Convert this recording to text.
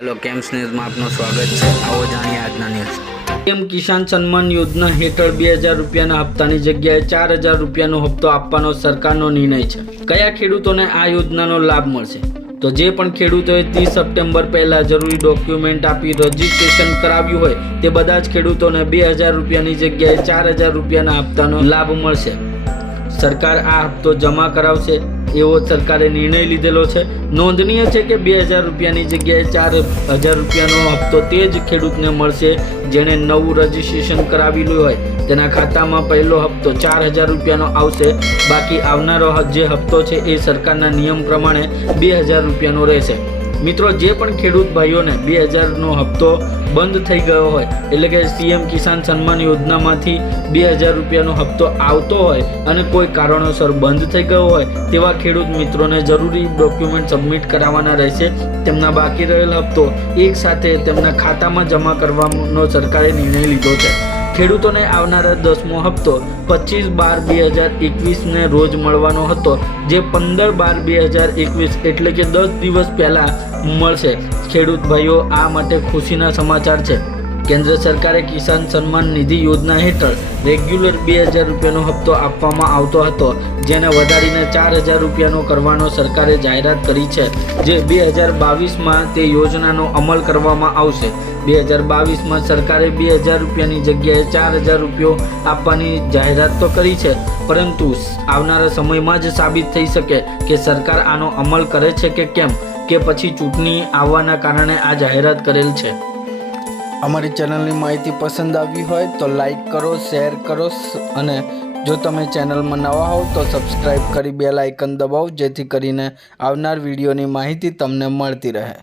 Hello Kemps news में आपનું સ્વાગત છે। આવો જાણીએ આજના ન્યૂઝ। પીએમ કિસાન સન્માન યોજના હેઠળ 2000 રૂપિયાના હપ્તાની જગ્યાએ 4000 રૂપિયાનો હપ્તો આપવાનો સરકારનો નિર્ણય છે। કયા ખેડૂતોને આ યોજનાનો લાભ મળશે? તો જે પણ ખેડૂતોએ 30 સપ્ટેમ્બર પહેલા જરૂરી ડોક્યુમેન્ટ આપી રજીસ્ટ્રેશન કરાવ્યું હોય તે બધા જ ખેડૂતોને 2000 રૂપિયાની જગ્યાએ 4000 રૂપિયાના હપ્તાનો લાભ મળશે। સરકાર આ હપ્તો જમા કરાવશે એવો સરકારે નિર્ણય લીધેલો છે। નોંધનીય છે કે 2000 રૂપિયાની જગ્યાએ 4000 રૂપિયાનો હપ્તો તે જ ખેડૂતને મળશે જેણે નવું રજીસ્ટ્રેશન કરાવેલું હોય। તેના ખાતામાં પહેલો હપ્તો 4000 રૂપિયાનો આવશે। બાકી આવનારો જે હપ્તો છે એ સરકારના નિયમ પ્રમાણે 2000 રૂપિયાનો રહેશે। મિત્રો, જે પણ ખેડૂત ભાઈઓને 2000નો હપ્તો બંધ થઈ ગયો હોય એટલે કે સીએમ કિસાન સન્માન યોજનામાંથી 2000 રૂપિયાનો હપ્તો આવતો હોય અને કોઈ કારણોસર બંધ થઈ ગયો હોય તેવા ખેડૂત મિત્રોને જરૂરી ડોક્યુમેન્ટ સબમિટ કરાવવાના રહેશે। તેમના બાકી રહેલ હપ્તો એક સાથે તેમના ખાતામાં જમા કરવાનો સરકારે નિર્ણય લીધો છે। ખેડૂતોને આવનારા 10મો હપ્તો 25/12/2021 ને રોજ મળવાનો હતો, જે 15/12/2021 એટલે કે 10 દિવસ પહેલા મળશે। ખેડૂત ભાઈઓ, આ માટે ખુશીના સમાચાર છે। કેન્દ્ર સરકારે કિસાન સન્માન નિધિ યોજના હેઠળ રેગ્યુલર 2000 રૂપિયાનો હપ્તો આપવામાં આવતો હતો, જેને વધારીને 4000 રૂપિયાનો કરવાનો સરકારે જાહેરાત કરી છે, જે 2022માં તે યોજનાનો અમલ કરવામાં આવશે। 2022માં સરકારે 2000 રૂપિયાની જગ્યાએ 4000 રૂપિયો આપવાની જાહેરાત તો કરી છે, પરંતુ આવનારા સમયમાં જ સાબિત થઈ શકે કે સરકાર આનો અમલ કરે છે કે કેમ, કે પછી ચૂંટણી આવવાના કારણે આ જાહેરાત કરેલ છે। અમારી ચેનલની માહિતી પસંદ આવી હોય તો લાઈક કરો, શેર કરો અને જો તમે ચેનલમાં નવા હોવ તો સબસ્ક્રાઈબ કરી બેલ આઇકન દબાવો, જેથી કરીને આવનાર વિડીયોની માહિતી તમને મળતી રહે।